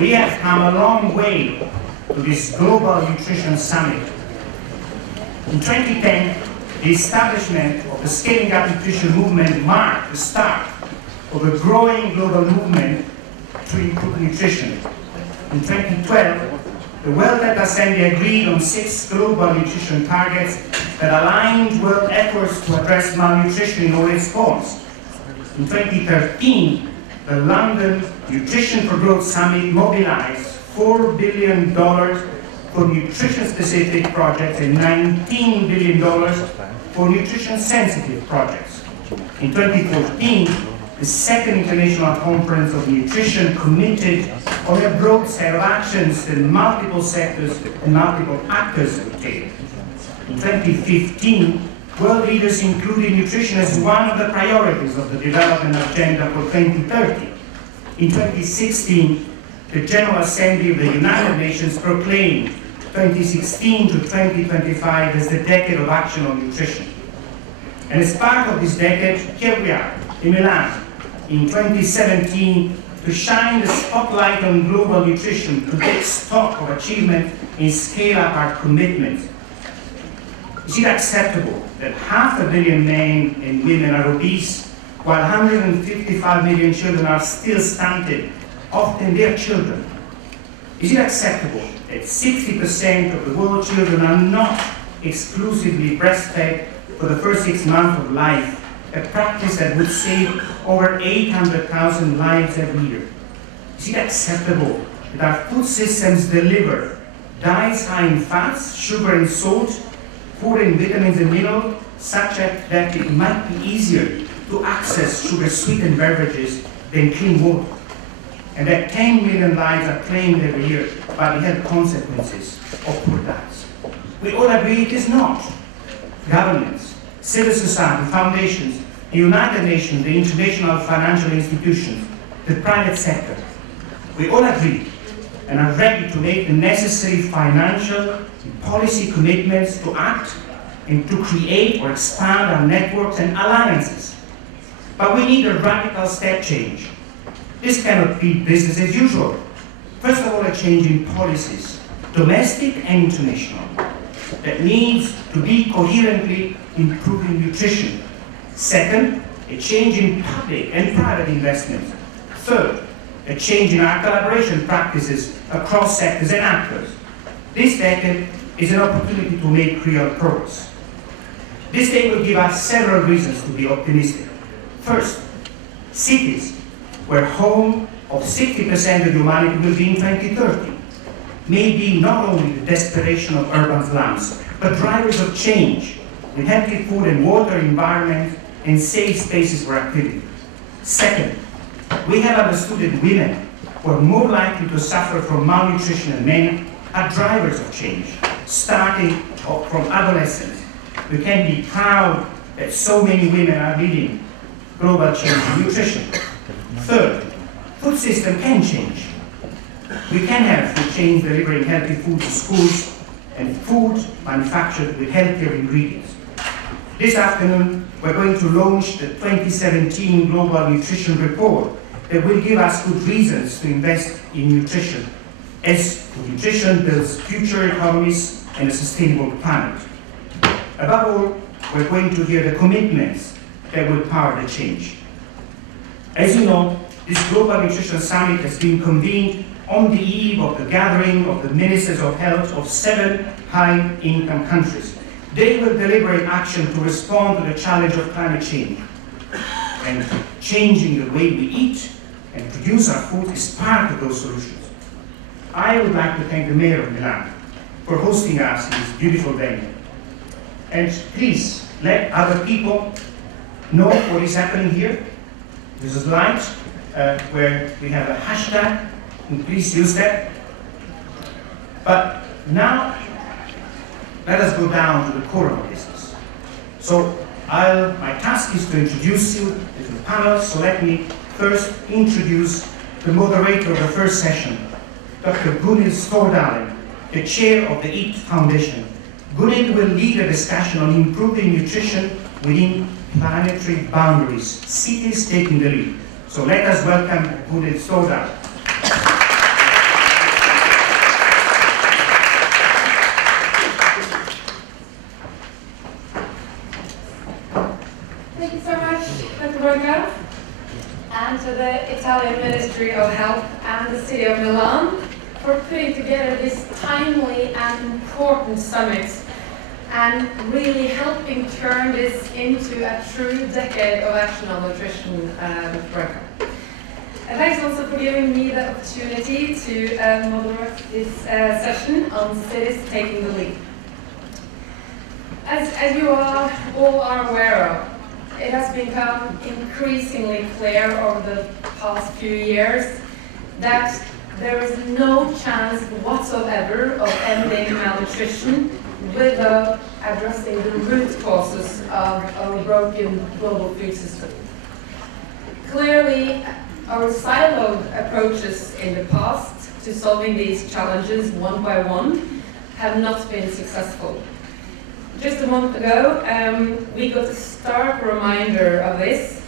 we have come a long way to this Global Nutrition Summit. In 2010, the establishment of the Scaling Up Nutrition movement marked the start of a growing global movement to improve nutrition. In 2012, the World Health Assembly agreed on 6 global nutrition targets that aligned world efforts to address malnutrition in all its forms. In 2013, the London Nutrition for Growth Summit mobilized $4 billion for nutrition-specific projects and $19 billion for nutrition-sensitive projects. In 2014, the second International Conference of Nutrition committed on a broad set of actions that multiple sectors and multiple actors would take. In 2015, world leaders included nutrition as one of the priorities of the development agenda for 2030. In 2016, the General Assembly of the United Nations proclaimed 2016 to 2025 as the decade of action on nutrition. And as part of this decade, here we are, in Milan, in 2017, to shine the spotlight on global nutrition, to take stock of achievement and scale up our commitments. Is it acceptable that 500 million men and women are obese, while 155 million children are still stunted, often their children? Is it acceptable that 60% of the world's children are not exclusively breastfed for the first 6 months of life, a practice that would save over 800,000 lives every year? Is it acceptable that our food systems deliver diets high in fats, sugar and salt, poor in vitamins and minerals, such that it might be easier to access sugar-sweetened beverages than clean water? And that 10 million lives are claimed every year by the health consequences of poor diets. We all agree it is not. Governments, civil society, foundations, the United Nations, the international financial institutions, the private sector, we all agree and are ready to make the necessary financial and policy commitments to act and to create or expand our networks and alliances. But we need a radical step change. This cannot be business as usual. First of all, a change in policies, domestic and international, that needs to be coherently improving nutrition. Second, a change in public and private investments. Third, a change in our collaboration practices across sectors and actors. This decade is an opportunity to make real progress. This day will give us several reasons to be optimistic. First, cities, where home of 60% of humanity will be in 2030, may be not only the desperation of urban slums, but drivers of change with healthy food and water environments and safe spaces for activity. Second, we have understood that women who are more likely to suffer from malnutrition than men are drivers of change, starting from adolescence. We can be proud that so many women are leading global change in nutrition. Third, food system can change. We can have food chains delivering healthy food to schools and food manufactured with healthier ingredients. This afternoon, we're going to launch the 2017 Global Nutrition Report that will give us good reasons to invest in nutrition, as nutrition builds future economies and a sustainable planet. Above all, we're going to hear the commitments that will power the change. As you know, this Global Nutrition Summit has been convened on the eve of the gathering of the Ministers of Health of 7 high-income countries. They will deliberate action to respond to the challenge of climate change. And changing the way we eat and produce our food is part of those solutions. I would like to thank the Mayor of Milan for hosting us in this beautiful venue. And please let other people know what is happening here. There's a slide where we have a hashtag, and please use that. But now, let us go down to the core of our business. So, my task is to introduce you to the panel, so let me first introduce the moderator of the first session, Dr. Gunhild Stordalen, the chair of the EAT Foundation. Gunhild will lead a discussion on improving nutrition within planetary boundaries, cities taking the lead. So let us welcome Gunhild Stordalen. the Italian Ministry of Health and the City of Milan for putting together this timely and important summit and really helping turn this into a true decade of action on nutrition program. And thanks also for giving me the opportunity to moderate this session on cities taking the lead. As you all are aware of, it has become increasingly clear over the past few years that there is no chance whatsoever of ending malnutrition without addressing the root causes of our broken global food system. Clearly, our siloed approaches in the past to solving these challenges one by one have not been successful. Just a month ago, we got a stark reminder of this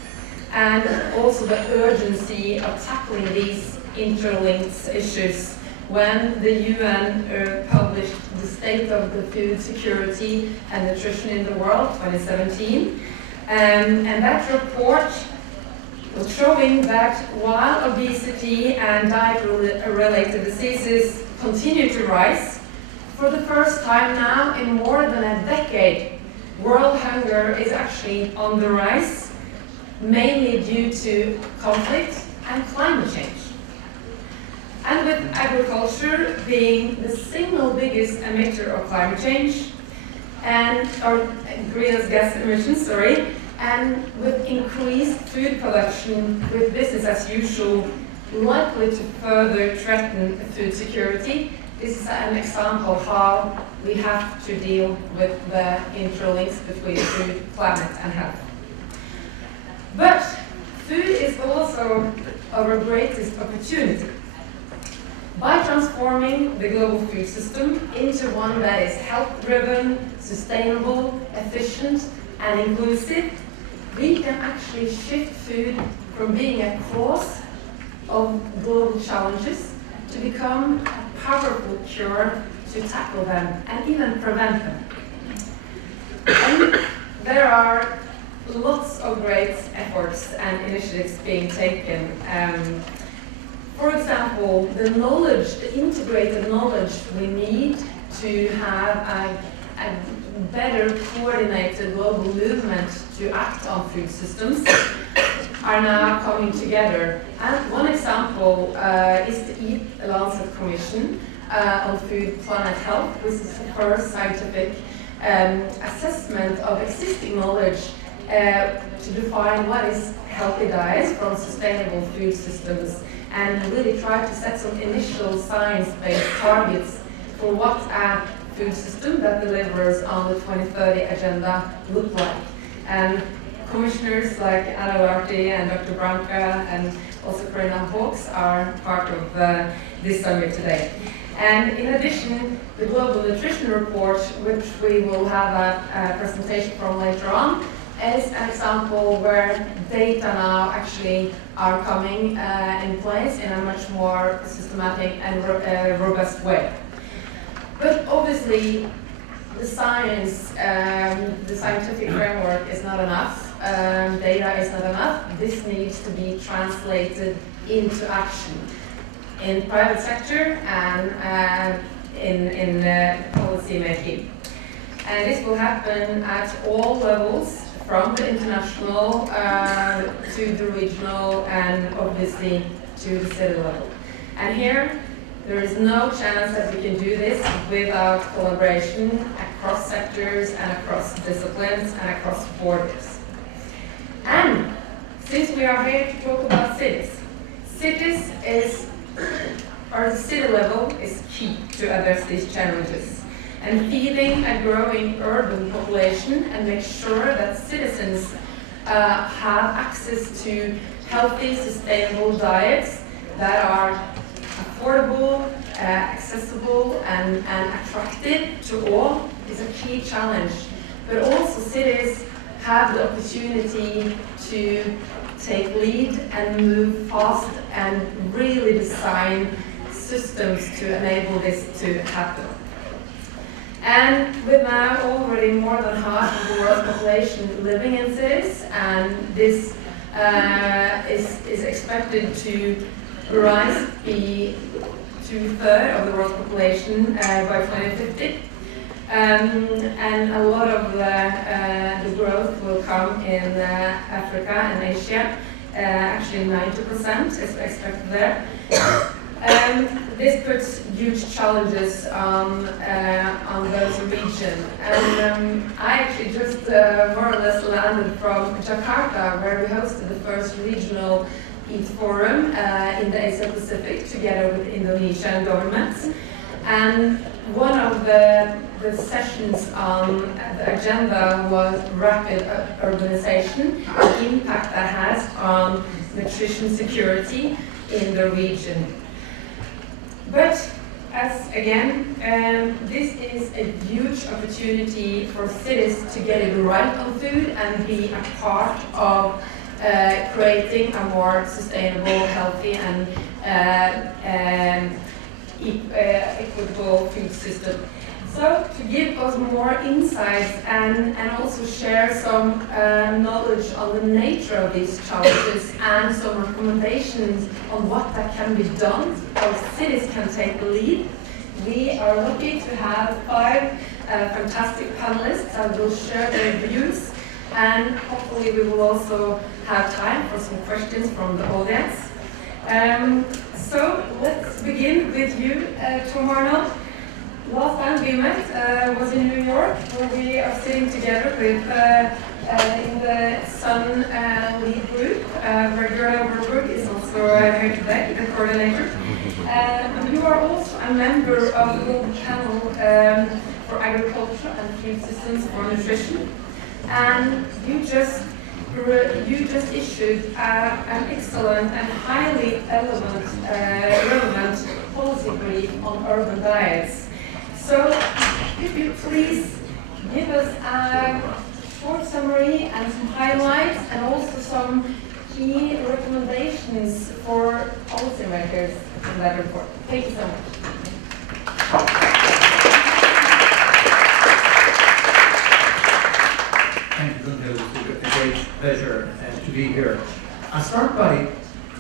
and also the urgency of tackling these interlinked issues when the UN published the State of the Food Security and Nutrition in the World 2017. And that report was showing that while obesity and diet-related diseases continue to rise, for the first time now in more than a decade, world hunger is actually on the rise, mainly due to conflict and climate change. And with agriculture being the single biggest emitter of climate change, or greenhouse gas emissions, and with increased food production with business as usual likely to further threaten food security, this is an example of how we have to deal with the interlinks between food, planet, and health. But food is also our greatest opportunity. By transforming the global food system into one that is health-driven, sustainable, efficient, and inclusive, we can actually shift food from being a cause of global challenges to become a powerful cure to tackle them and even prevent them. And there are lots of great efforts and initiatives being taken. For example, the knowledge, the integrated knowledge we need to have a better coordinated global movement to act on food systems are now coming together. And one example is the Eat Lancet Commission on Food, Planet, Health, which is the first scientific assessment of existing knowledge to define what is healthy diets from sustainable food systems and really try to set some initial science-based targets for what a food system that delivers on the 2030 agenda look like. And commissioners like Anna Larty and Dr. Branca and also Karina Hawks are part of this summit today. And in addition, the Global Nutrition Report, which we will have a presentation from later on, is an example where data now actually are coming in place in a much more systematic and robust way. But obviously, the science, the scientific framework is not enough. Data is not enough. This needs to be translated into action in private sector and in policy making. And this will happen at all levels, from the international to the regional and obviously to the city level. And here, there is no chance that we can do this without collaboration across sectors and across disciplines and across borders. And since we are here to talk about cities, or the city level is key to address these challenges. And feeding a growing urban population and make sure that citizens have access to healthy, sustainable diets that are affordable, accessible, and attractive to all is a key challenge. But also cities have the opportunity to take lead and move fast and really design systems to enable this to happen. And with now already more than half of the world's population living in cities, and this is expected to rise, be 2/3 of the world's population by 2050. And a lot of the growth will come in Africa and Asia. Actually 90% is expected there. This puts huge challenges on those regions. And I actually just more or less landed from Jakarta, where we hosted the first regional Eat Forum in the Asia Pacific together with Indonesian governments. And one of the sessions on the agenda was rapid urbanization, the impact that has on nutrition security in the region. But as again, this is a huge opportunity for cities to get it right on food and be a part of creating a more sustainable, healthy, and equitable food system. So to give us more insights and also share some knowledge on the nature of these challenges and some recommendations on what that can be done, how cities can take the lead, we are lucky to have 5 fantastic panelists that will share their views, and hopefully we will also have time for some questions from the audience. So let's begin with you, Tom Arnold. Last time we met was in New York, where we are sitting together with in the Sun lead group, where Gerda Verburg is also here today, the coordinator. And you are also a member of the global panel for agriculture and food systems for nutrition. And you just issued an excellent and highly relevant policy brief on urban diets. So, could you please give us a short summary and some highlights, and also some key recommendations for policymakers in that report? Thank you so much. Thank you, Gunhild. It's a great pleasure to be here. I'll start by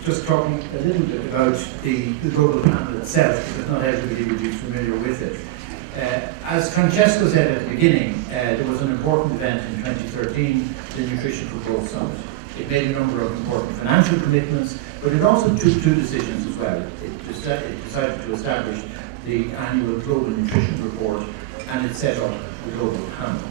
just talking a little bit about the global panel itself, because not everybody would be familiar with it. As Francesco said at the beginning, there was an important event in 2013, the Nutrition for Growth Summit. It made a number of important financial commitments, but it also took 2 decisions as well. It decided to establish the annual Global Nutrition Report, and it set up the global panel.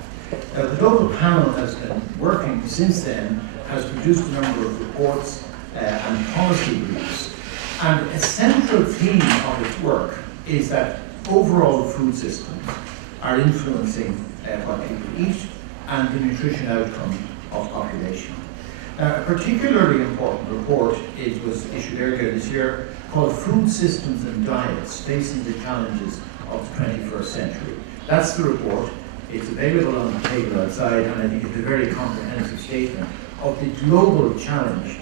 The global panel has been working since then, has produced a number of reports and policy briefs, and a central theme of its work is that overall food systems are influencing what people eat and the nutrition outcome of population. A particularly important report was issued earlier this year called Food Systems and Diets Facing the Challenges of the 21st Century. That's the report. It's available on the table outside, and I think it's a very comprehensive statement of the global challenge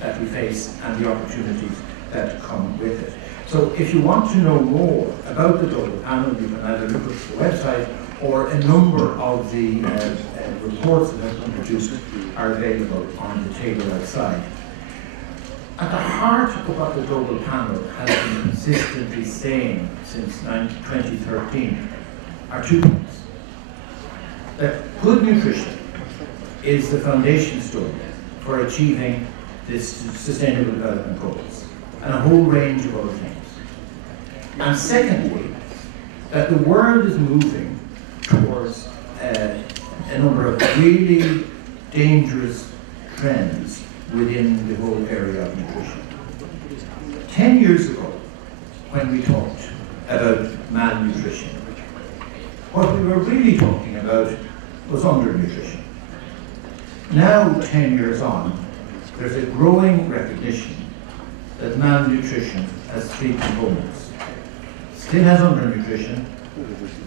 that we face and the opportunities that come with it. So if you want to know more about the global panel, you can either look at the website, or a number of the reports that have been produced are available on the table outside. At the heart of what the global panel has been consistently saying since 2013 are 2 points. That good nutrition is the foundation stone for achieving the Sustainable Development Goals and a whole range of other things. And secondly, that the world is moving towards a number of really dangerous trends within the whole area of nutrition. 10 years ago, when we talked about malnutrition, what we were really talking about was undernutrition. Now, 10 years on, there's a growing recognition that malnutrition has 3 components. Still has undernutrition,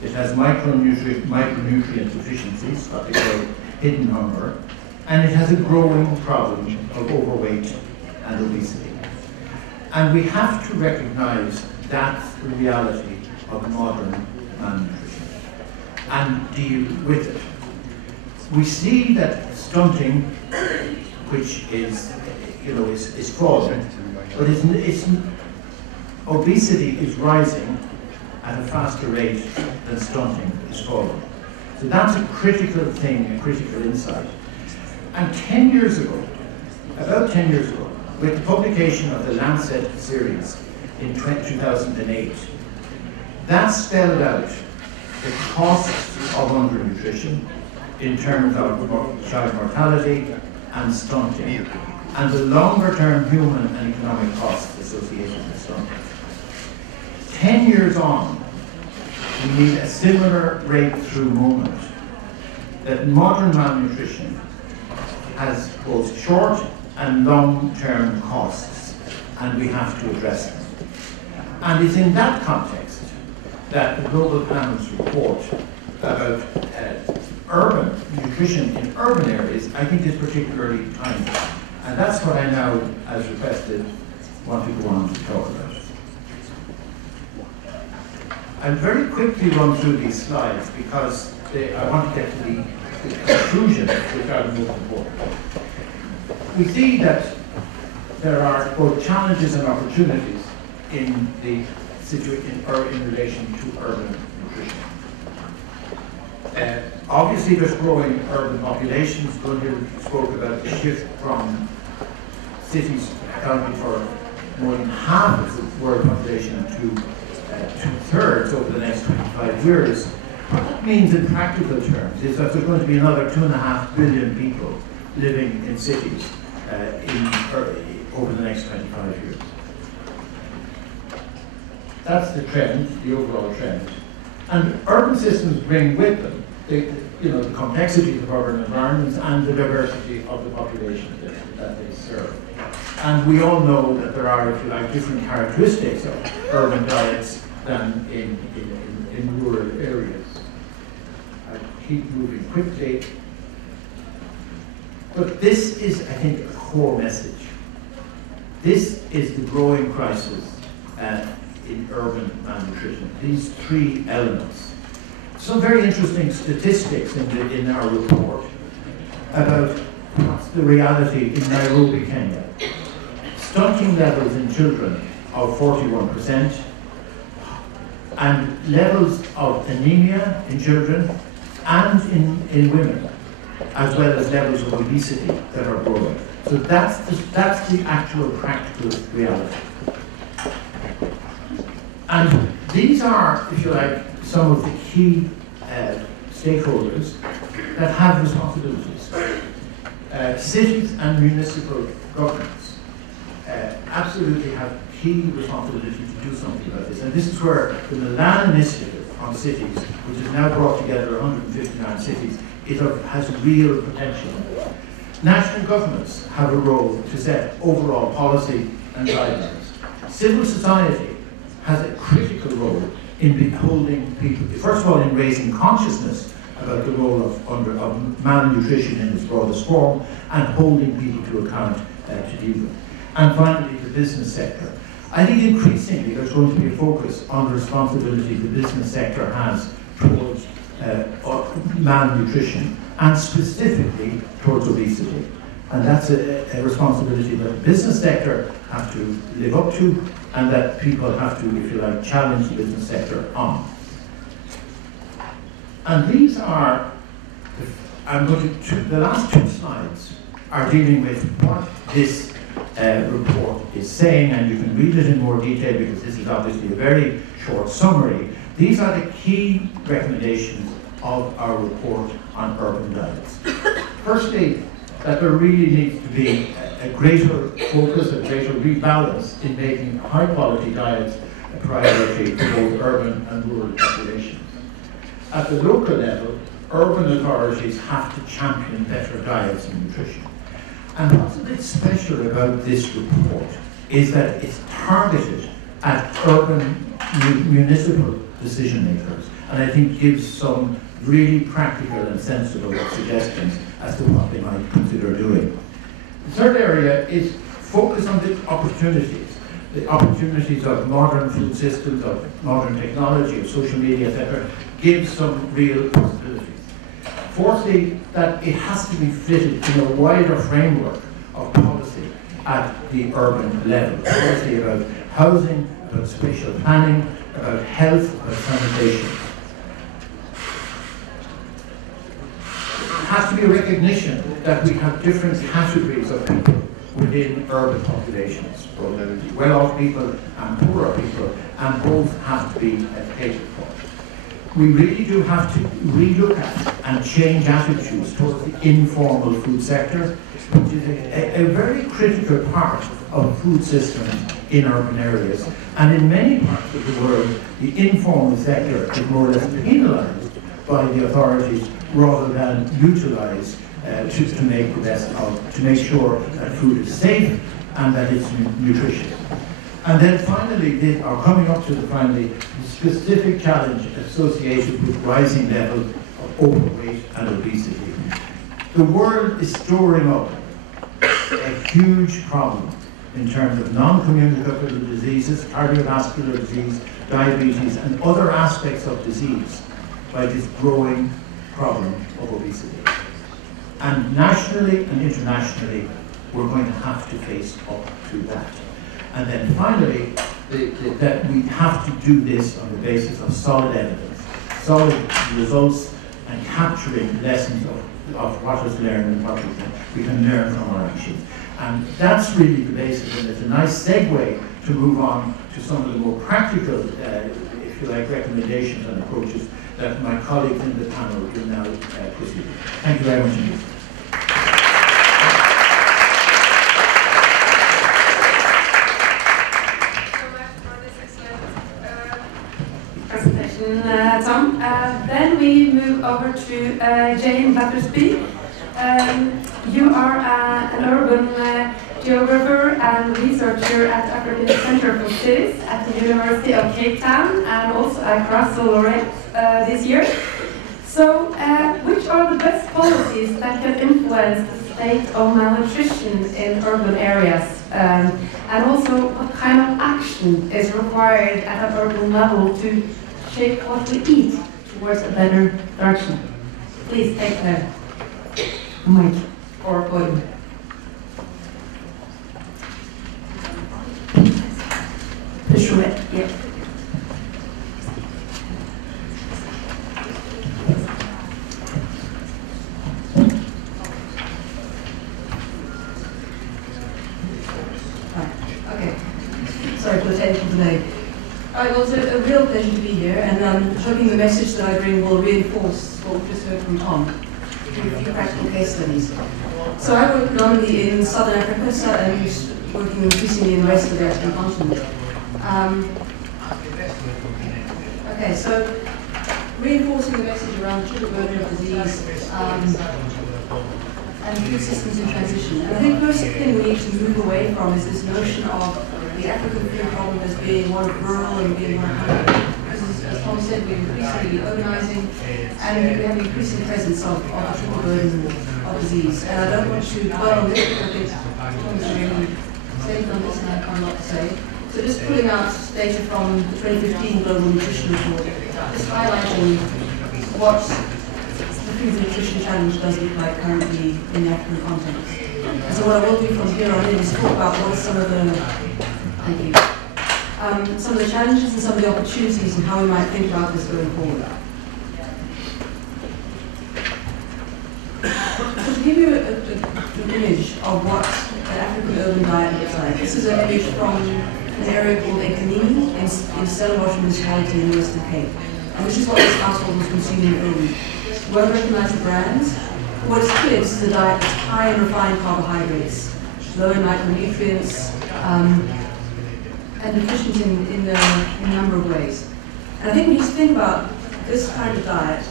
it has micronutrient deficiencies, what they call hidden hunger, and it has a growing problem of overweight and obesity. And we have to recognize that's the reality of modern malnutrition and deal with it. We see that stunting, which is, is falling, but obesity is rising at a faster rate than stunting is falling. So that's a critical thing, a critical insight. And 10 years ago, about 10 years ago, with the publication of the Lancet series in 2008, that spelled out the costs of undernutrition in terms of child mortality and stunting, and the longer-term human and economic costs associated with stunting. 10 years on, we need a similar breakthrough moment that modern malnutrition has both short and long-term costs, and we have to address them. And it's in that context that the Global Panel's report about urban nutrition in urban areas, I think, is particularly timely. And that's what I now, as requested, want to go on to talk about. I'll very quickly run through these slides because I want to get to the conclusions, which are the most important. We see that there are both challenges and opportunities in the situation in relation to urban nutrition. Obviously, there's growing urban populations. Gunhild spoke about the shift from cities accounting for more than half of the world population to 2/3 over the next 25 years. What that means in practical terms is that there's going to be another 2.5 billion people living in cities over the next 25 years. That's the trend, the overall trend. And urban systems bring with them the complexities of urban environments and the diversity of the population that they serve. And we all know that there are, if you like, different characteristics of urban diets than in rural areas. I keep moving quickly. But this is, I think, a core message. This is the growing crisis in urban malnutrition. These three elements. Some very interesting statistics in our report about what's the reality in Nairobi, Kenya. Stunting levels in children of 41%, and levels of anemia in children and in women, as well as levels of obesity that are growing. So that's the actual practical reality. And these are, if you like, some of the key stakeholders that have responsibilities. Cities and municipal governments absolutely have key responsibility to do something about this. And this is where the Milan initiative on cities, which has now brought together 159 cities, has real potential. National governments have a role to set overall policy and guidelines. Civil society has a critical role in holding people, first of all, in raising consciousness about the role of malnutrition in its broadest form, and holding people to account to deal with. And finally, the business sector. I think increasingly there's going to be a focus on the responsibility the business sector has towards malnutrition, and specifically towards obesity. And that's a responsibility that the business sector have to live up to, and that people have to, if you like, challenge the business sector on. And these are, the last two slides are dealing with what this report is saying, and you can read it in more detail because this is obviously a very short summary. These are the key recommendations of our report on urban diets. Firstly, that there really needs to be a greater focus, a greater rebalance in making high-quality diets a priority for both urban and rural populations. At the local level, urban authorities have to champion better diets and nutrition. And what's a bit special about this report is that it's targeted at urban municipal decision makers, and I think gives some really practical and sensible suggestions as to what they might consider doing. The third area is focus on the opportunities of modern food systems, of modern technology, of social media, etc., give some real possibilities. Fourthly, that it has to be fitted in a wider framework of policy at the urban level. Policy about housing, about spatial planning, about health, about sanitation. There has to be a recognition that we have different categories of people within urban populations, both well-off people and poorer people, and both have to be catered for. We really do have to relook at and change attitudes towards the informal food sector, which is a very critical part of food systems in urban areas. And in many parts of the world, the informal sector is more or less penalised by the authorities rather than utilised to make the best of, to make sure that food is safe and that it's nutritious. And then finally, coming up to the specific challenge associated with rising levels of overweight and obesity. The world is storing up a huge problem in terms of non-communicable diseases, cardiovascular disease, diabetes, and other aspects of disease by this growing problem of obesity. And nationally and internationally, we're going to have to face up to that. And then finally, that we have to do this on the basis of solid evidence, solid results, and capturing lessons of what is learned and what we can learn from our actions. And that's really the basis, and it's a nice segue to move on to some of the more practical, if you like, recommendations and approaches that my colleagues in the panel will now proceed. Thank you very much indeed. Tom. Then we move over to Jane Battersby. You are an urban geographer and researcher at the African Center for Cities at the University of Cape Town and also at Russell Laureate this year. So, which are the best policies that can influence the state of malnutrition in urban areas? And also, what kind of action is required at an urban level to shape what we eat towards a better direction? Please take the mic or podium. The charrette, yeah. Okay. Sorry for the technical delay. Well, it's a real pleasure to be here, and I'm hoping the message that I bring will reinforce what we've just heard from Tom through a few practical case studies. So I work predominantly in southern Africa and working increasingly in the rest of the African continent. Okay, so reinforcing the message around triple burden of disease and food systems in transition. And I think the first thing we need to move away from is this notion of the African food problem as being one of rural and being one of hungry. Because as Tom said, we're increasingly urbanizing and we have an increasing presence of the triple burden of disease. And I don't want to dwell on this because I think Tom's really stated on this and I have a lot to say. So just pulling out data from the 2015 Global Nutrition Report, just highlighting what the food and nutrition challenge does look like currently in the African context. And so what I will do from here on in is talk about what are some of the challenges and some of the opportunities and how we might think about this going forward. So to give you an image of what an African urban diet looks like, this is an image from an area called Ekanini in Stellenbosch municipality in the Western Cape. And this is what this household was consuming every week. Well-recognized brands. What is clear, this is a diet that's high in refined carbohydrates, low in micronutrients, and deficient in a number of ways. And I think we need to think about this kind of diet,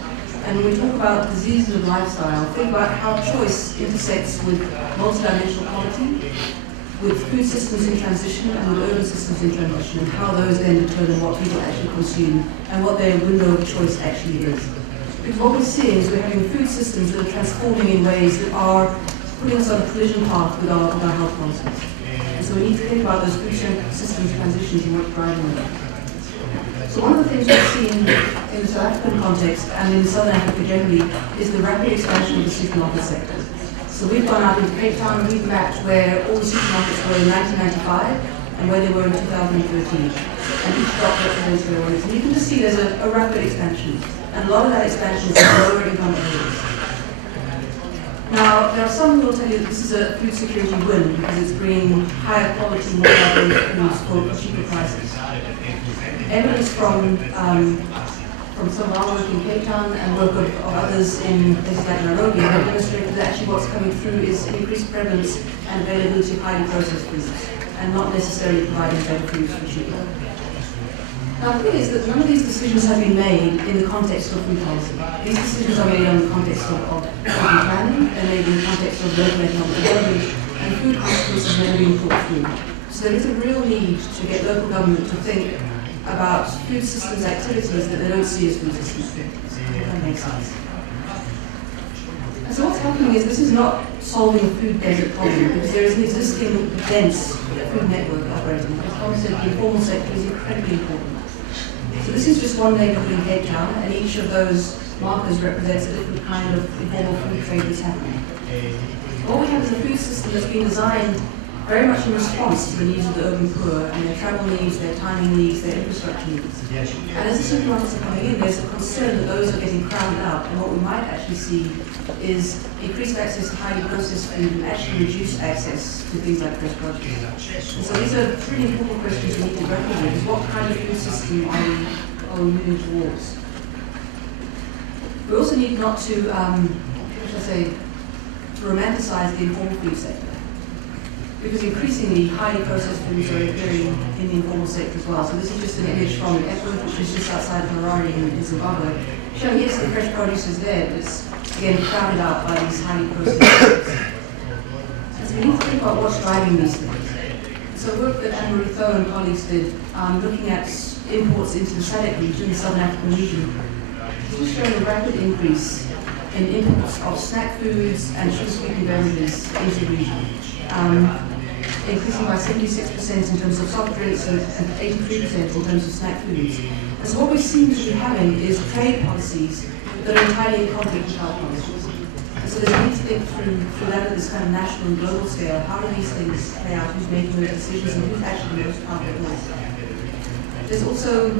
and when we talk about diseases of lifestyle, think about how choice intersects with multidimensional quality, with food systems in transition and with urban systems in transition, and how those then determine what people actually consume and what their window of choice actually is. Because what we're seeing is we're having food systems that are transforming in ways that are putting us on a collision path with our health policies. And so we need to think about those food systems transitions and what's driving them. So one of the things we've seen in the South African context and in Southern Africa generally is the rapid expansion of the supermarket sector. So So we've gone out into Cape Town and we've mapped where all the supermarkets were in 1995 and where they were in 2013. And each dot represents where one is. And you can just see there's a rapid expansion. And a lot of that expansion is in lower income areas. Now, there are some who will tell you that this is a food security win because it's bringing higher quality, more diverse foods for cheaper prices. Evidence from some of our work in Cape Town and work of others in places like Nairobi have demonstrated that actually what's coming through is increased prevalence and availability of highly processed foods, and not necessarily providing better foods for cheaper. Now, the thing is that none of these decisions have been made in the context of food policy. These decisions are made in the context of urban planning, and made in the context of local economic development, and food consequences have never been thought through. So there is a real need to get local government to think about food systems activities that they don't see as food systems. If that makes sense. And so what's happening is this is not solving a food desert problem, because there is an existing dense food network operating. As Tom said, the informal sector is incredibly important. So this is just one neighborhood in Cape Town, and each of those markers represents a different kind of informal food trade that's happening. What we have is a food system that's been designed very much in response to the needs of the urban poor and their travel needs, their timing needs, their infrastructure needs. And as the supermarkets are coming in, there's a concern that those are getting crowded out, and what we might actually see is increased access to highly processed food and actually reduced access to things like fresh produce. And so these are pretty important questions we need to grapple with, is what kind of food system are we moving towards? We also need not to, what should I say, romanticize the informal food sector, because increasingly highly processed foods are appearing in the informal sector as well. So this is just an image from Epworth, which is just outside of Harare in Zimbabwe, showing yes, the fresh produce is there, but it's again crowded out by these highly processed foods. And so we need to think about what's driving these things. So work that Anne-Marie Tho and colleagues did, looking at imports into the SADC region, the Southern African region, is just showing a rapid increase in imports of snack foods and sugar-sweetened beverages into the region. Increasing by 76% in terms of soft drinks and 83% in terms of snack foods. And so what we seem to be having is trade policies that are entirely in conflict with health policies. And so there's a need to think through that at this kind of national and global scale. How do these things play out? Who's making those decisions and who's actually the most powerful? There's also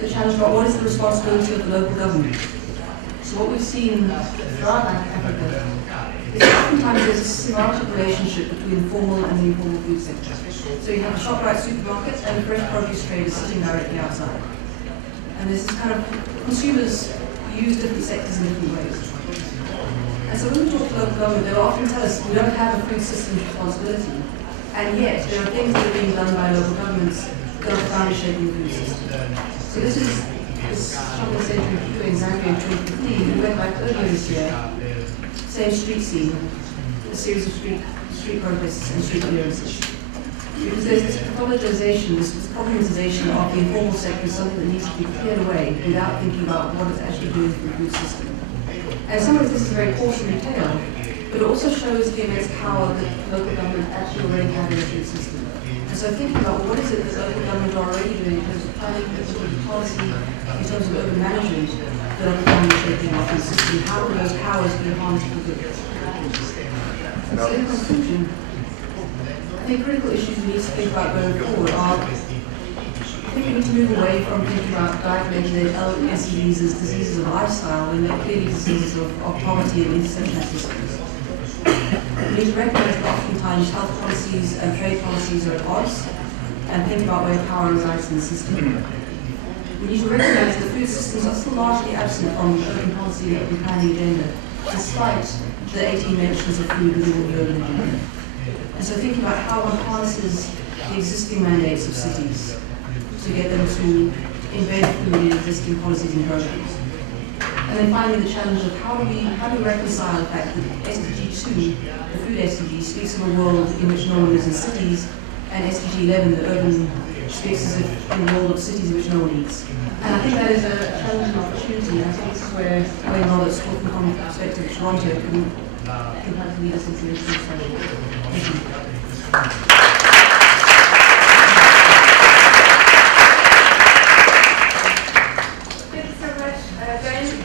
the challenge about what is the responsibility of the local government. So what we've seen throughout Africa is oftentimes there's a symbiotic relationship between the formal and the informal food sector. So you have a ShopRite supermarket and the fresh produce traders sitting directly outside. And there's this kind of consumers use different sectors in different ways. And so when we talk to local government, they will often tell us we don't have a food systems responsibility. And yet there are things that are being done by local governments that are profoundly shaping the food system. So this is shopping centre in Zambia in 2015. We went back earlier this year. Same street scene, a series of street protests and street clearances. Because there's this pathologization, this problematization of the informal sector is something that needs to be cleared away without thinking about what it's actually doing for the food system. And some of this is very cautionary tale, but it also shows the immense power that local government actually already have in the food system. And so thinking about what is it that local government are already doing in terms of planning, policy, in terms of urban management, that are planning shaping our food system, how will those powers be harnessed for good? And so in conclusion, I think critical issues we need to think about going forward are, I think we need to move away from thinking about diagnosing SEDs as diseases of lifestyle when they're clearly diseases of poverty and intersectional systems. We need to recognize that oftentimes health policies and trade policies are at odds and think about where power resides in the system. We need to recognize that food systems are still largely absent from urban policy and urban planning agenda, despite the 18 mentions of food within the urban agenda. And so thinking about how one harnesses the existing mandates of cities to get them to embed food in existing policies and programs. And then finally the challenge of how do we reconcile the fact that SDG 2, the food SDG, speaks of a world in which no one lives in cities, and SDG 11, the urban, speaks as if in a world of cities in which no one eats. And I think that is a challenge and opportunity, and I think this is where Wayne Roberts, talking from the perspective of Toronto, can help to lead us into this discussion. Thank you. Thank you so much, Jane.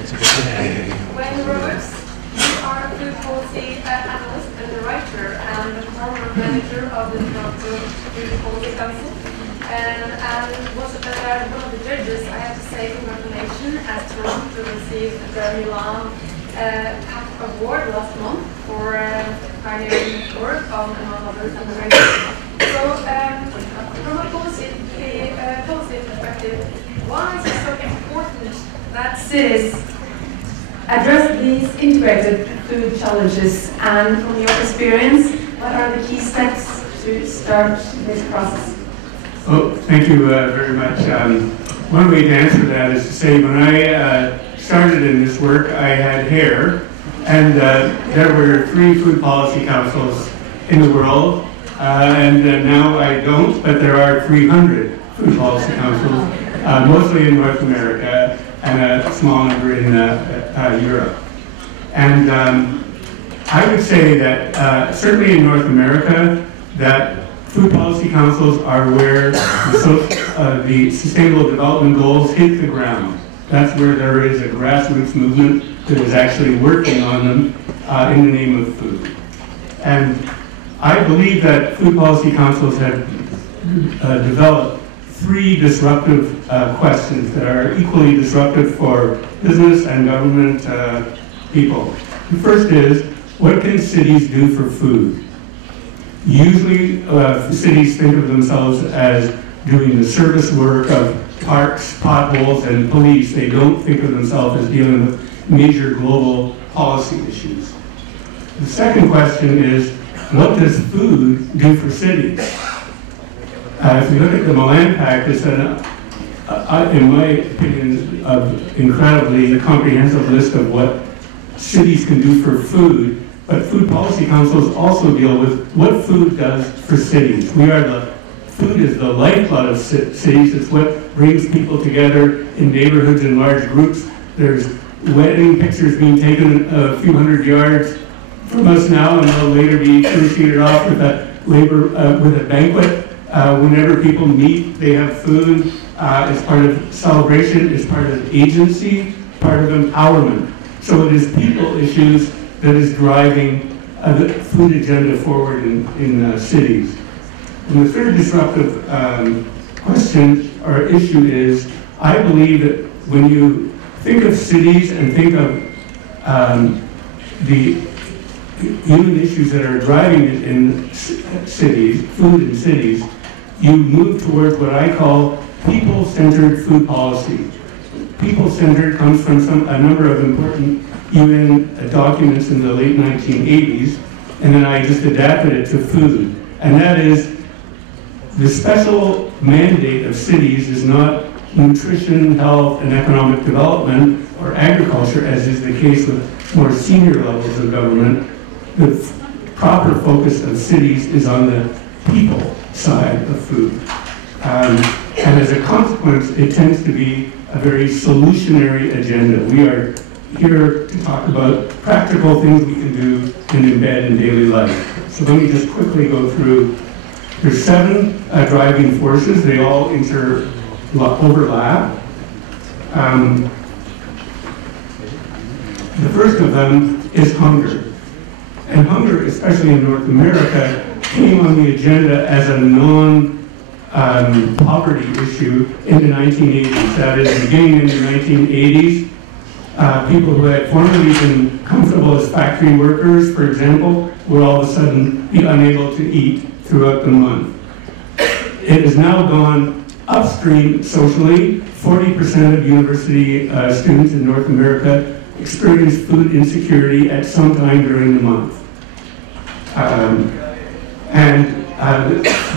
Wayne Roberts, you are a food policy analyst and a writer and the former manager of the Toronto Food Policy Council. And was one of the judges, I have to say, congratulations, as Toronto received the Milan PAC Award last month for pioneering work on, among others, and the So, from a policy perspective, why is it so important that cities address these integrated food challenges? And from your experience, what are the key steps to start this process? Oh, thank you very much. One way to answer that is to say when I started in this work, I had hair, and there were 3 food policy councils in the world, and now I don't, but there are 300 food policy councils, mostly in North America, and a small number in Europe. And I would say that certainly in North America, that food policy councils are where the Sustainable Development Goals hit the ground. That's where there is a grassroots movement that is actually working on them in the name of food. And I believe that food policy councils have developed 3 disruptive questions that are equally disruptive for business and government people. The first is, what can cities do for food? Usually, cities think of themselves as doing the service work of parks, potholes, and police. They don't think of themselves as dealing with major global policy issues. The second question is, what does food do for cities? If you look at the Milan Pact, it's in my opinion, an incredibly comprehensive list of what cities can do for food. But food policy councils also deal with what food does for cities. Food is the lifeblood of cities. It's what brings people together in neighborhoods in large groups. There's wedding pictures being taken a few hundred yards from us now, and they'll later be appreciated off with a banquet. Whenever people meet, they have food. It's part of celebration. It's part of agency, part of empowerment. So it is people issues that is driving the food agenda forward in cities. And the third disruptive question or issue is, I believe that when you think of cities and think of the human issues that are driving it in cities, food in cities, you move towards what I call people-centered food policy. People-centered comes from a number of important UN documents in the late 1980s, and then I just adapted it to food. And that is, the special mandate of cities is not nutrition, health, and economic development, or agriculture, as is the case with more senior levels of government. The proper focus of cities is on the people side of food. And as a consequence, it tends to be a very solutionary agenda. We are here to talk about practical things we can do and embed in daily life. So let me just quickly go through. There's 7 driving forces. They all overlap. The first of them is hunger. And hunger, especially in North America, came on the agenda as a non-poverty issue in the 1980s. That is, beginning in the 1980s, people who had formerly been comfortable as factory workers, for example, would all of a sudden be unable to eat throughout the month. It has now gone upstream socially. 40% of university students in North America experience food insecurity at some time during the month.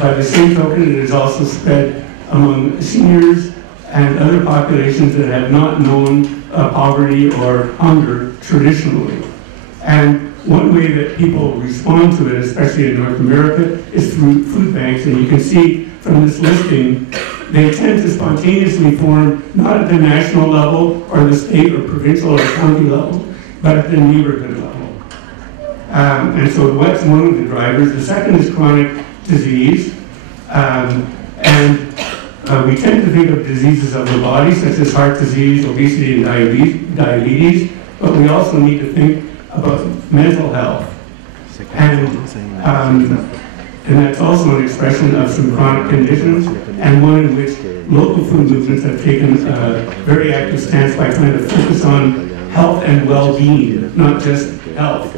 By the same token, it is also spread among seniors and other populations that have not known poverty or hunger traditionally. And one way that people respond to it, especially in North America, is through food banks. And you can see from this listing, they tend to spontaneously form not at the national level or the state or provincial or county level, but at the neighborhood level. And so that's one of the drivers. The second is chronic disease. And We tend to think of diseases of the body, such as heart disease, obesity, and diabetes, but we also need to think about mental health. And that's also an expression of some chronic conditions, and one in which local food movements have taken a very active stance by trying to focus on health and well-being, not just health.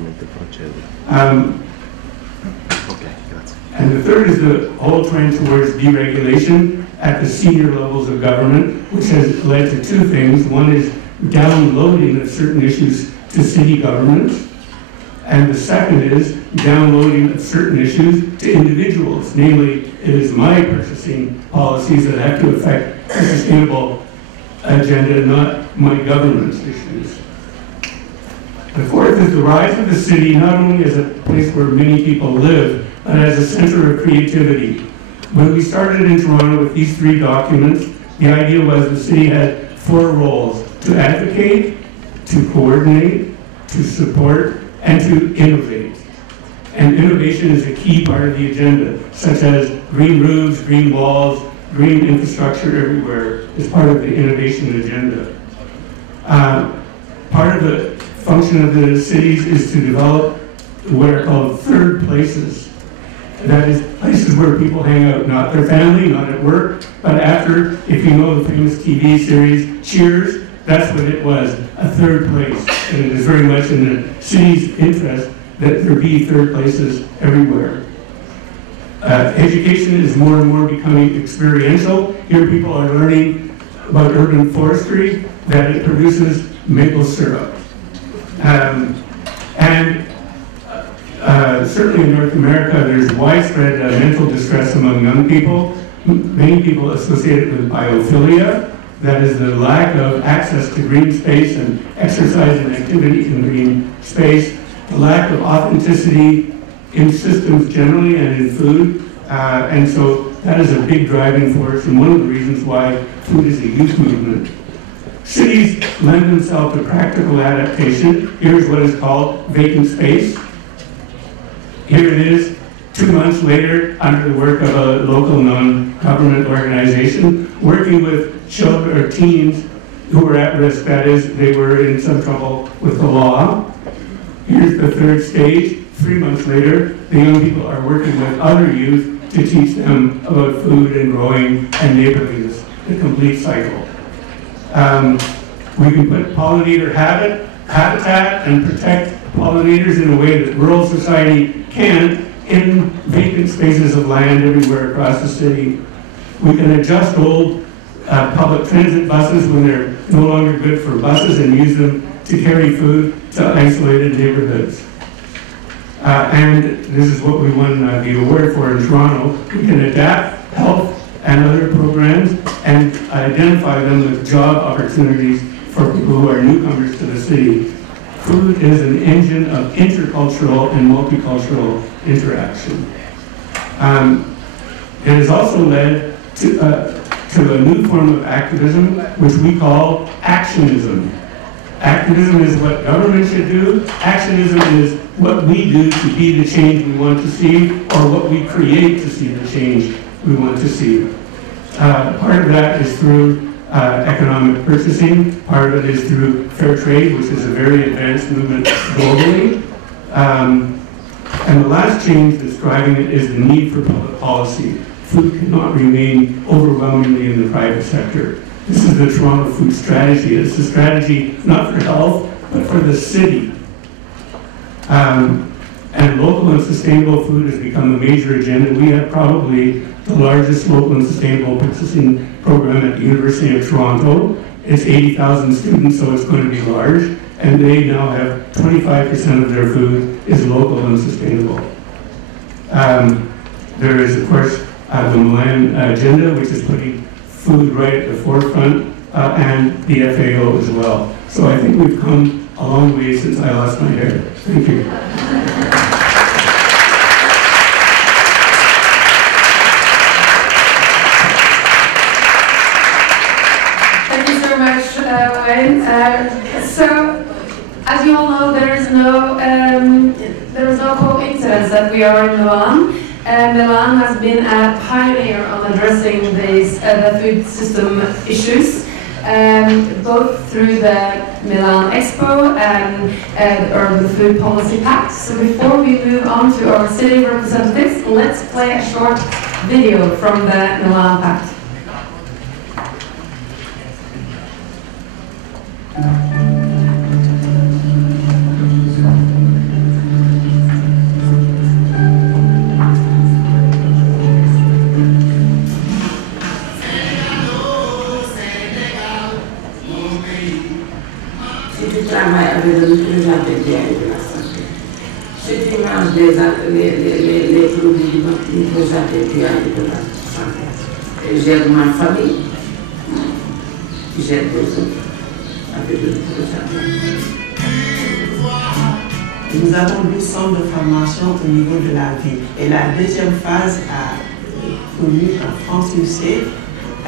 And the third is the whole trend towards deregulation at the senior levels of government, which has led to two things. One is downloading of certain issues to city governments, and the second is downloading of certain issues to individuals. Namely, it is my purchasing policies that have to affect the sustainable agenda, not my government's issues. The fourth is the rise of the city, not only as a place where many people live, but as a center of creativity. When we started in Toronto with these three documents, the idea was the city had four roles: to advocate, to coordinate, to support, and to innovate. And innovation is a key part of the agenda, such as green roofs, green walls, green infrastructure everywhere is part of the innovation agenda. Part of the function of the cities is to develop what are called third places. That is places where people hang out, not their family, not at work, but after, if you know the famous TV series Cheers, that's what it was, a third place. And it is very much in the city's interest that there be third places everywhere. Education is more and more becoming experiential. Here people are learning about urban forestry, that it produces maple syrup. Certainly in North America, there's widespread mental distress among young people. Many people associate it with biophilia. That is the lack of access to green space and exercise and activity in green space. The lack of authenticity in systems generally and in food. And so that is a big driving force and one of the reasons why food is a youth movement. Cities lend themselves to practical adaptation. Here's what is called vacant space. Here it is, 2 months later, under the work of a local non-government organization, working with children or teens who were at risk. That is, they were in some trouble with the law. Here's the third stage. 3 months later, the young people are working with other youth to teach them about food and growing and neighborliness, the complete cycle. We can put pollinator habitat and protect pollinators in a way that rural society can't in vacant spaces of land everywhere across the city. We can adjust old public transit buses when they're no longer good for buses and use them to carry food to isolated neighborhoods. And this is what we won the award for in Toronto. We can adapt health and other programs and identify them with job opportunities for people who are newcomers to the city. Food is an engine of intercultural and multicultural interaction. It has also led to a new form of activism, which we call actionism. Activism is what government should do. Actionism is what we do to be the change we want to see, or what we create to see the change we want to see. Part of that is through economic purchasing. Part of it is through fair trade, which is a very advanced movement globally. And the last change that's driving it is the need for public policy. Food cannot remain overwhelmingly in the private sector. This is the Toronto Food Strategy. It's a strategy not for health, but for the city. And local and sustainable food has become a major agenda. We have probably the largest local and sustainable purchasing program at the University of Toronto. It's 80,000 students, so it's going to be large. And they now have 25% of their food is local and sustainable. There is, of course, the Milan agenda, which is putting food right at the forefront, and the FAO as well. So I think we've come a long way since I lost my hair. Thank you. Thank you so much, Wayne. So, as you all know, there is no coincidence that we are in Milan. Milan has been a pioneer on addressing these the food system issues, both through the Milan Expo and Urban Food Policy Pact. So before we move on to our city representatives, let's play a short video from the Milan Pact. Les produits du présentés puis de la santé. J'aide ma famille, j'aide les autres avec le présenté. Nous avons 2 centres de formation au niveau de la ville. Et la deuxième phase a connu en France UC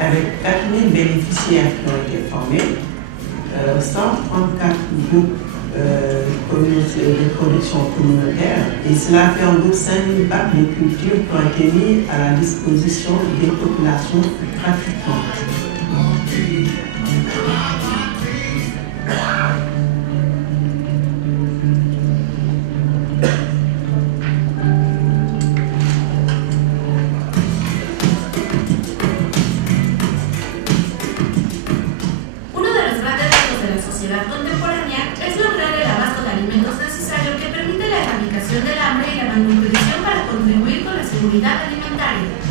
avec 4000 bénéficiaires qui ont été formés, 134 groupes de production communautaire, et cela fait en gros 5000 bacs de culture qui ont été mis à la disposition des populations gratuitement.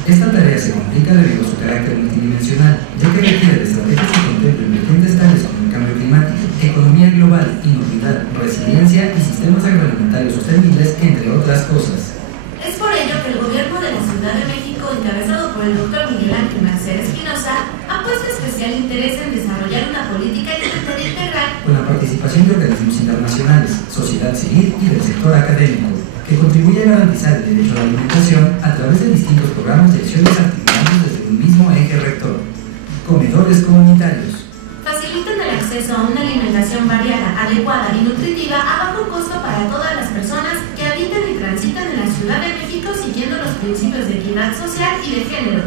Esta tarea se complica debido a su carácter multidimensional, ya que requiere de estrategias que contemplen emergentes tales como el cambio climático, economía global, inocuidad, resiliencia y sistemas agroalimentarios sostenibles, entre otras cosas. Es por ello que el gobierno de la Ciudad de México, encabezado por el Dr. Milan Espinosa, ha puesto especial interés en desarrollar una política alimentaria integral con la participación de organismos internacionales, sociedad civil y del sector académico, que contribuye a garantizar el derecho a la alimentación a través de distintos programas y acciones articulados desde un mismo eje rector. Comedores comunitarios. Facilitan el acceso a una alimentación variada, adecuada y nutritiva a bajo costo para todas las personas que habitan y transitan en la Ciudad de México siguiendo los principios de equidad social y de género.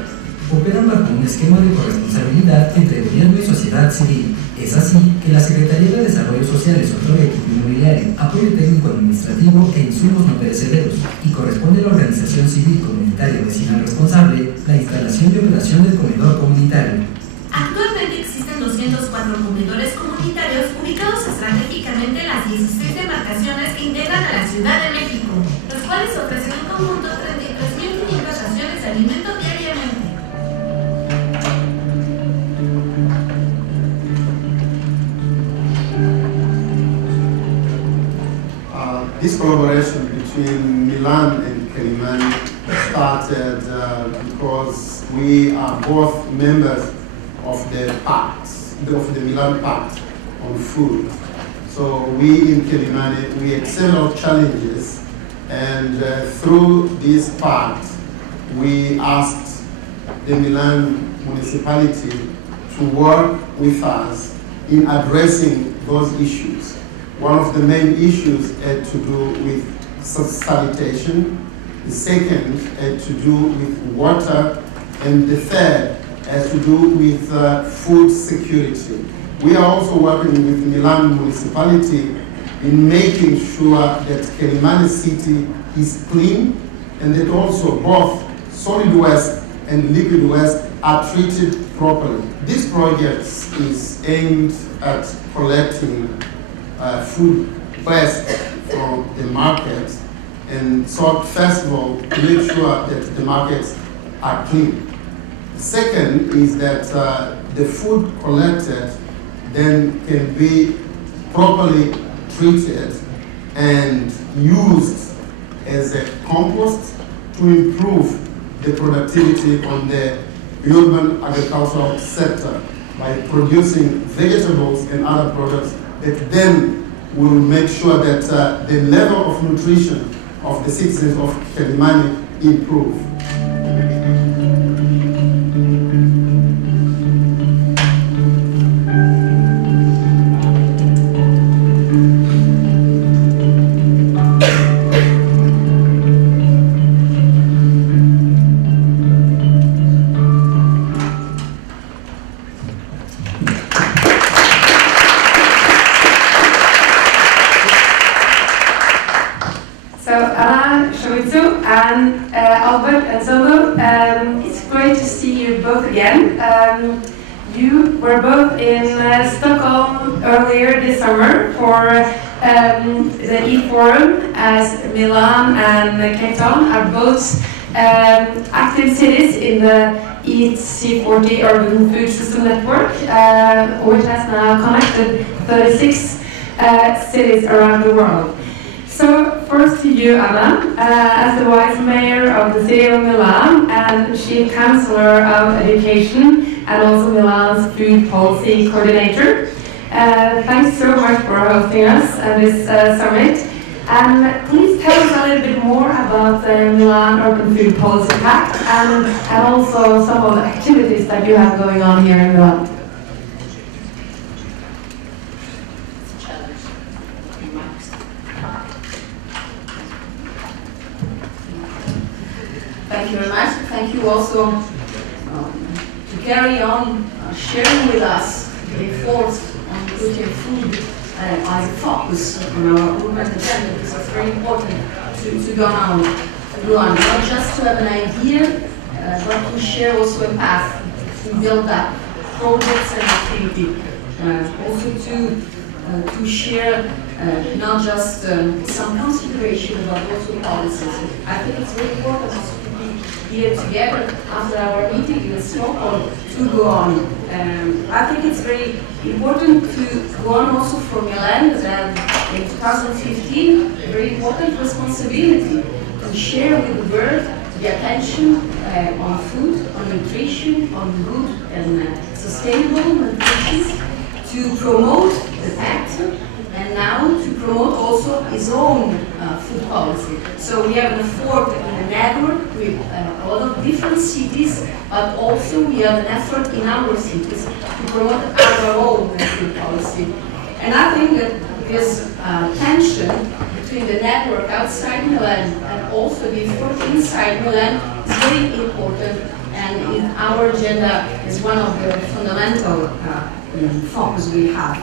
Operan bajo un esquema de corresponsabilidad entre gobierno y sociedad civil. Es así que la Secretaría de Desarrollo Social les otorga equipo inmobiliario, apoyo técnico administrativo e insumos no perecederos, y corresponde a la organización civil comunitaria vecinal responsable la instalación y operación del comedor comunitario. Actualmente existen 204 comedores comunitarios ubicados estratégicamente en las 16 demarcaciones que integran a la Ciudad de México, los cuales ofrecen en conjunto 33.500 raciones de alimento diariamente. This collaboration between Milan and Kelimani started because we are both members of the pact, of the Milan Pact on food. So we in Kelimani, we had several challenges, and through this pact, we asked the Milan municipality to work with us in addressing those issues. One of the main issues had to do with sanitation, the second had to do with water, and the third has to do with food security. We are also working with Milan municipality in making sure that Kelimani city is clean, and that also both solid waste and liquid waste are treated properly. This project is aimed at collecting food waste from the market, and so first of all to make sure that the markets are clean. Second is that the food collected then can be properly treated and used as a compost to improve the productivity on the urban agricultural sector by producing vegetables and other products that then will make sure that the level of nutrition of the citizens of Kelimani improve. So Anna, Showitsu, and Albert and Zolo, it's great to see you both again. You were both in Stockholm earlier this summer for the E-Forum, as Milan and Cape Town are both active cities in the EC40 Urban Food System Network, which has now connected 36 cities around the world. So first to you, Anna, as the Vice Mayor of the City of Milan and Chief Councillor of Education and also Milan's Food Policy Coordinator. Thanks so much for hosting us at this summit. And please tell us a little bit more about the Milan Urban Food Policy Pact and also some of the activities that you have going on here in Milan. Thank you very much. Thank you also to carry on sharing with us the efforts on putting food as a focus on our urban agenda, because it's very important to go on, not just to have an idea, but to share also a path to build up projects and activity. Also to share not just some consideration but also policies. I think it's very important also to be here together after our meeting in Stockholm to go on. I think it's very important to go on also for Milan that in 2015 a very important responsibility to share with the world the attention on food, on nutrition, on good and sustainable nutrition, to promote the pact, and now to promote also his own food policy. So we have an effort in a network with a lot of different cities, but also we have an effort in our cities to promote our own food policy. And I think that this tension between the network outside Milan and also the effort inside Milan is very important, and in our agenda is one of the fundamental focus we have.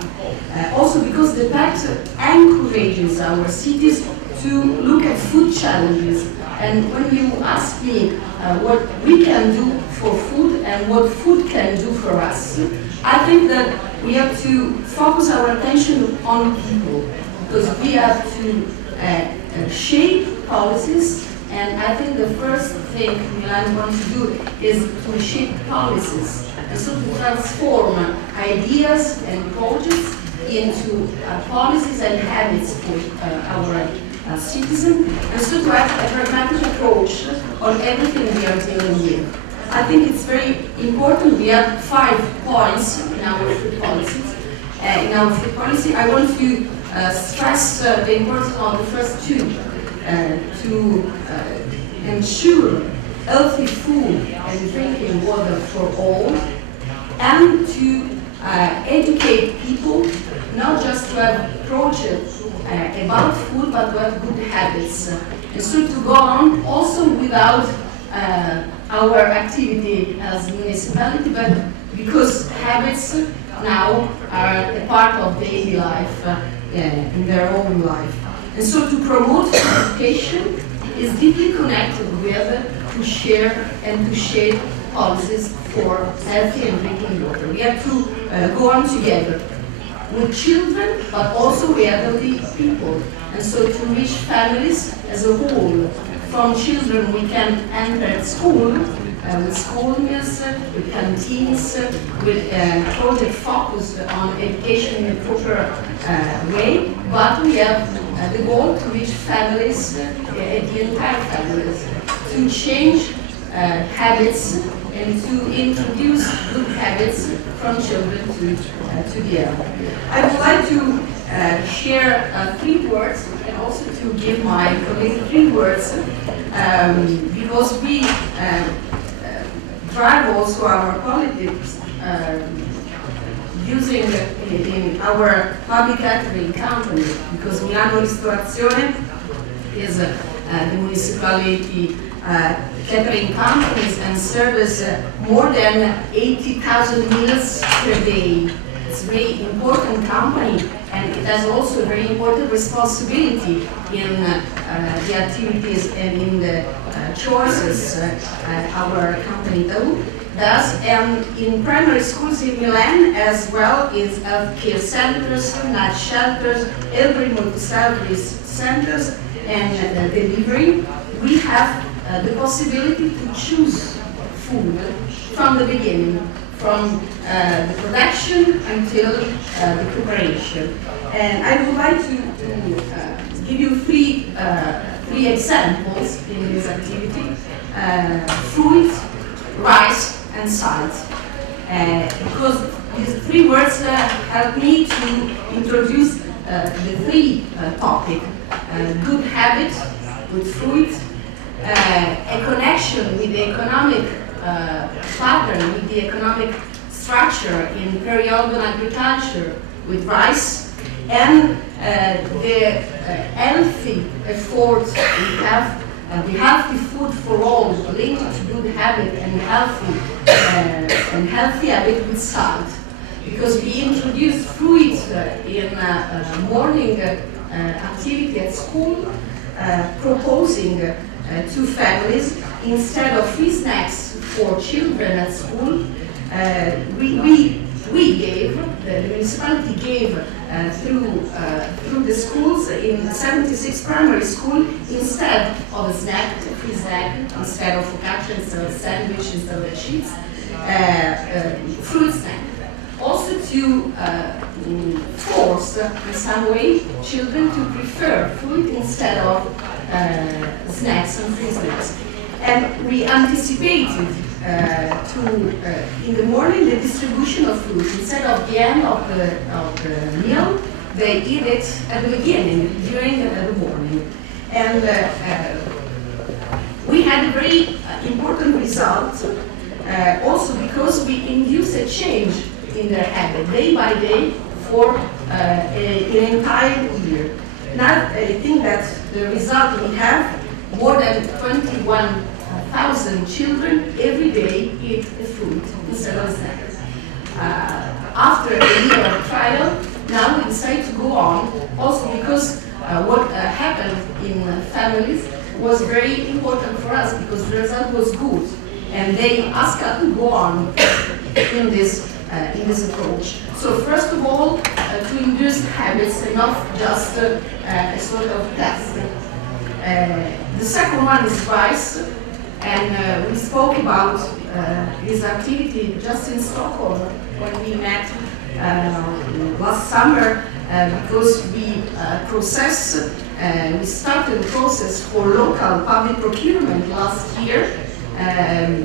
Also because the pact encourages our cities to look at food challenges. And when you ask me what we can do for food and what food can do for us, I think that we have to focus our attention on people, because we have to shape policies. And I think the first thing Milan wants to do is to shape policies, and so to transform ideas and projects into policies and habits for our citizens, and so to have a pragmatic approach on everything we are dealing with. I think it's very important. We have 5 points in our food policies. I want to stress the importance of the first 2. To ensure healthy food and drinking water for all, and to educate people, not just to have projects about food, but to have good habits. And so to go on also without our activity as municipality, but because habits now are a part of daily life in their own life. And so to promote education is deeply connected with to share and to shape policies for healthy and drinking water. We have to go on together with children, but also with elderly people. And so to reach families as a whole. From children we can enter school with school meals, with canteens, with project focused on education in a proper way, but we have the goal to reach families, the entire families, to change habits and to introduce good habits from children to the elderly. I would like to share 3 words and also to give my colleague 3 words because we drive also our politics using in our public catering company, because Milano Ristorazione is the municipality catering companies and serves more than 80,000 meals per day. it's a very important company, and it has also a very important responsibility in the activities and in the choices our company does. And in primary schools in Milan, as well as care centers, night shelters, elderly multi-service centers, and delivery, we have the possibility to choose food from the beginning, from the production until the preparation. And I would like to give you three examples in this activity: fruit, rice, and salt. Because these three words help me to introduce the three topics: good habit with fruit, a connection with the economic pattern, with the economic structure in peri-urban agriculture with rice, and the healthy effort we have, the healthy food for all linked to good habit and healthy habit with salt. Because we introduced fruit in morning activity at school, proposing to families, instead of free snacks for children at school, we gave, the municipality gave through the schools in 76 primary school, instead of a snack, free snack, instead of focaccia, instead of sandwich, instead of cheese, fruit snack. Also to force, in some way, children to prefer fruit instead of snacks and free snacks. And we anticipated in the morning the distribution of fruit. Instead of the end of the meal, they eat it at the beginning, during the morning. And we had a very important result, also because we induced a change in their habit, day by day, for an entire year. Now, I think that the result we have, more than 21,000 children every day eat fruit instead of snacks. After a year of trial, now we decide to go on, also because what happened in families was very important for us, because the result was good, and they asked us to go on in this approach. So first of all, to induce habits and not just a sort of test. The second one is rice, and we spoke about this activity just in Stockholm when we met last summer, because we we started the process for local public procurement last year,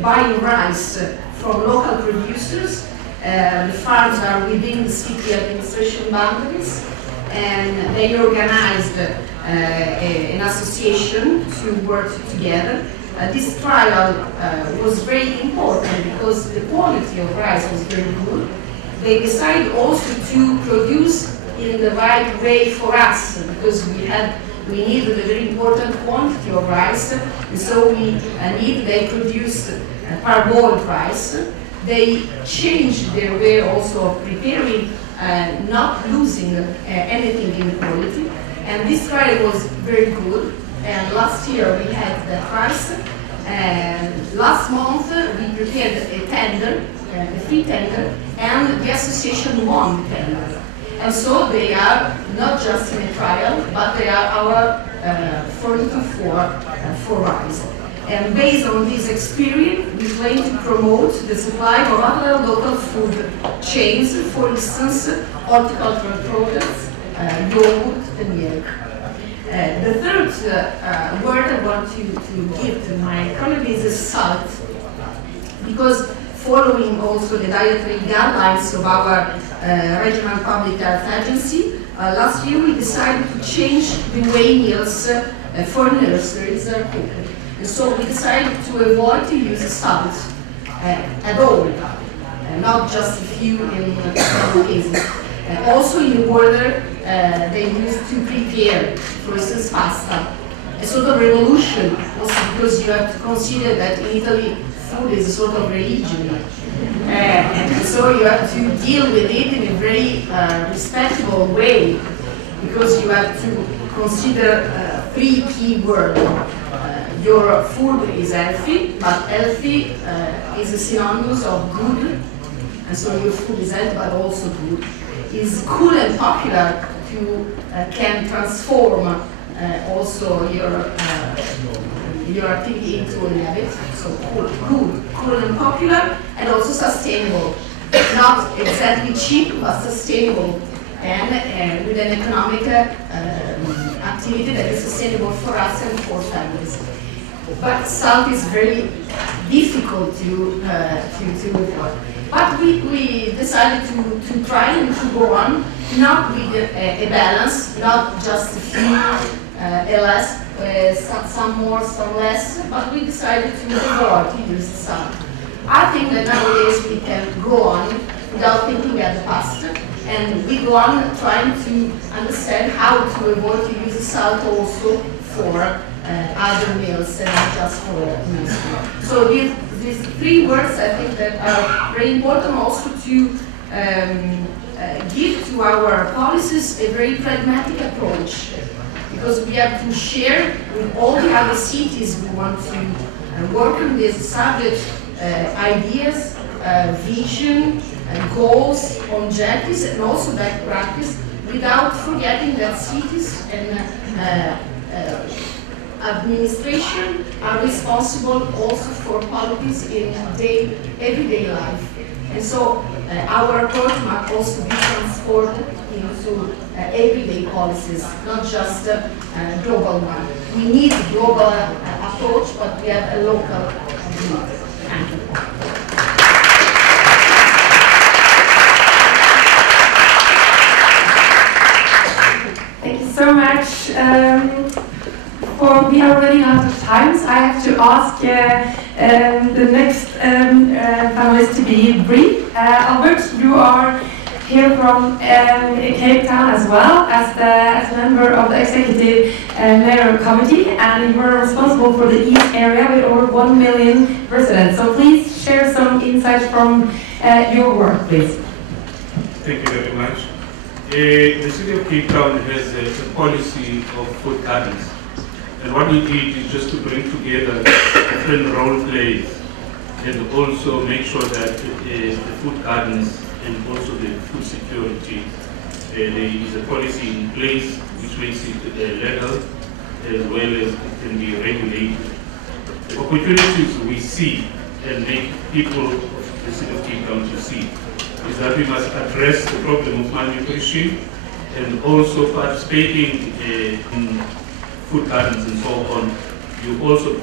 buying rice from local producers. The farms are within the city administration boundaries, and they organized an association to work together. This trial was very important because the quality of rice was very good. They decided also to produce in the right way for us, because we needed a very important quantity of rice, and so they produced parboiled rice. They changed their way also of preparing, not losing anything in quality. And this trial was very good. And last year we had the price. And last month we prepared a tender, a free tender, and the association won the tender. And so they are not just in a trial, but they are our furniture for rice. And based on this experience, we plan to promote the supply of other local food chains, for instance, horticultural products, yogurt and milk. The third word I want to give to my colleagues is salt, because following also the dietary guidelines of our regional public health agency, last year we decided to change the way meals for nurseries are cooked. And so we decided to avoid to use salt at all, not just a few in some cases. Also in water, they used to prepare, for instance, pasta. A sort of revolution, also because you have to consider that in Italy, food is a sort of religion. And so you have to deal with it in a very respectable way, because you have to consider 3 key words. Your food is healthy, but healthy is a synonym of good, and so your food is healthy but also good. Is cool and popular, you can transform also your activity into a habit. So cool and popular, and also sustainable. Not exactly cheap, but sustainable, and with an economic activity that is sustainable for us and for families. But salt is very difficult to avoid. But we decided to try and to go on, not with a balance, not just a few less, some more, some less, but we decided to avoid to use salt. I think that nowadays we can go on without thinking at the past, and we go on trying to understand how to avoid to use salt also for other meals and not just for meals. So these 3 words I think that are very important also to give to our policies a very pragmatic approach, because we have to share with all the other cities we want to work on this subject, ideas, vision, goals, objectives, and also best practice, without forgetting that cities and administration are responsible also for policies in everyday life. And so our approach must also be transformed into everyday policies, not just a global one. We need a global approach, but we have a local need. Thank you. Thank you so much. We are running out of time, so I have to ask the next panelist to be brief. Albert, you are here from Cape Town as well, as a member of the Executive Mayor Committee, and you are responsible for the East area with over 1 million residents. So please share some insights from your work, please. Thank you very much. The city of Cape Town has a policy of food gardens. And what we did is just to bring together different role plays and also make sure that the food gardens and also the food security, there is a policy in place which makes it legal as well as it can be regulated. The opportunities we see and make people of the city of Cape Town to see is that we must address the problem of malnutrition and also participating in food gardens and so on. You also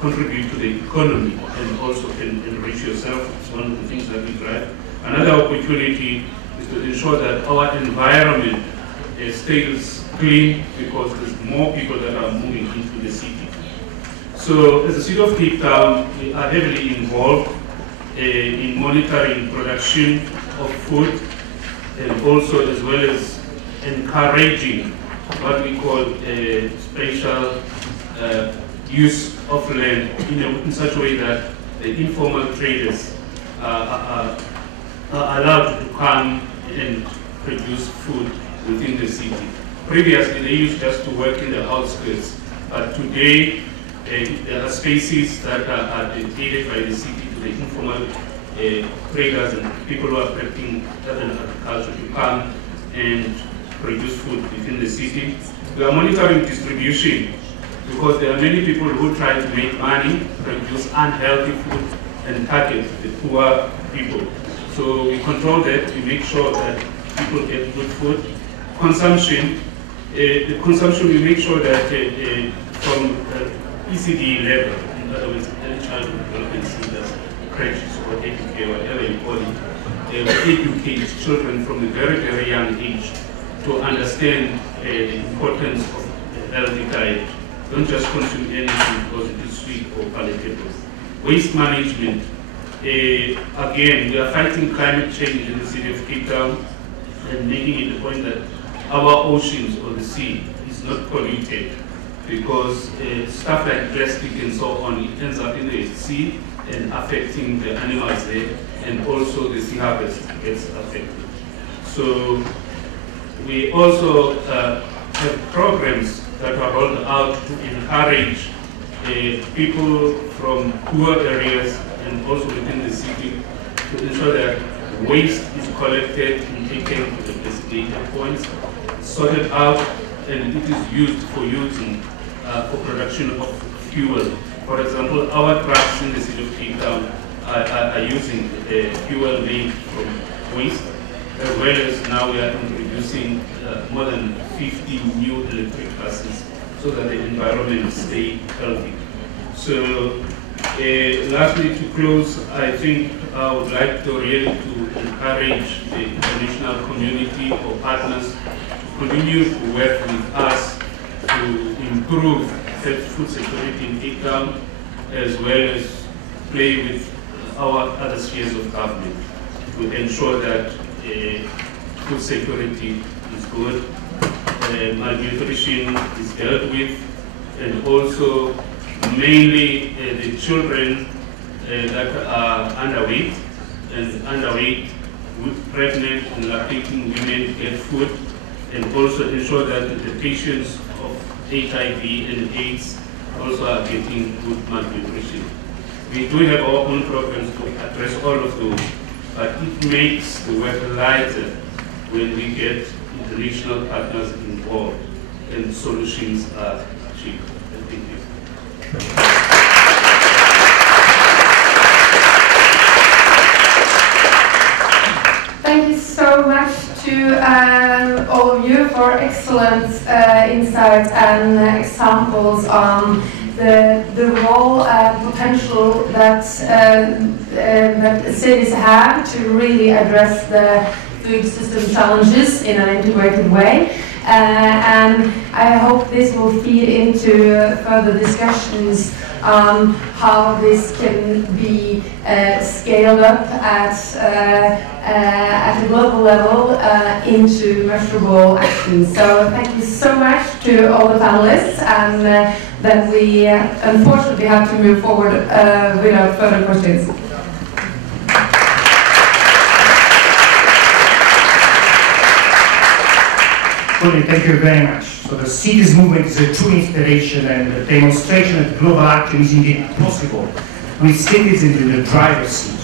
contribute to the economy and also can enrich yourself. It's one of the things that we drive. Another opportunity is to ensure that our environment stays clean, because there's more people that are moving into the city. So as the city of Cape Town, we are heavily involved in monitoring production of food, and also as well as encouraging what we call spatial use of land in such a way that the informal traders are allowed to come and produce food within the city. Previously, they used just to work in the outskirts, but today there are spaces that are dedicated by the city to the informal traders and people who are practicing agriculture to come and produce food within the city. We are monitoring distribution, because there are many people who try to make money, produce unhealthy food, and target the poor people. So we control that, we make sure that people get good food. Consumption, the consumption, we make sure that from ECD level, in other words, childhood development centers, crèches, or educate, whatever you call it, we educate children from a very, very young age to understand the importance of a healthy diet. Don't just consume anything because it is sweet or palatable. Waste management. Again, we are fighting climate change in the city of Cape Town and making it a point that our oceans or the sea is not polluted, because stuff like plastic and so on, it ends up in the sea and affecting the animals there, and also the sea harvest gets affected. So we also have programs that are rolled out to encourage people from poor areas and also within the city to ensure that waste is collected and taken to the designated points, sorted out, and it is used for production of fuel. For example, our trucks in the city of Cape Town are using fuel made from waste, as well as now we are introducing more than 50 new electric buses so that the environment stay healthy. So lastly, to close, I think I would like to really encourage the international community or partners to continue to work with us to improve food security in Cape Town, as well as play with our other spheres of government to ensure that food security is good, malnutrition is dealt with, and also mainly the children that are underweight with pregnant and lactating women get food, and also ensure that the patients of HIV and AIDS also are getting good malnutrition. We do have our own programs to address all of those, but it makes the work lighter when we get international partners involved and solutions are cheaper. Thank you. Thank you so much to all of you for excellent insights and examples on the role and potential that cities have to really address the food system challenges in an integrated way. And I hope this will feed into further discussions on how this can be scaled up at a global level into measurable action. So thank you so much to all the panelists, and then we unfortunately have to move forward without further questions. Thank you very much. So the cities movement is a true inspiration and a demonstration that global action is indeed possible with cities in the driver's seat.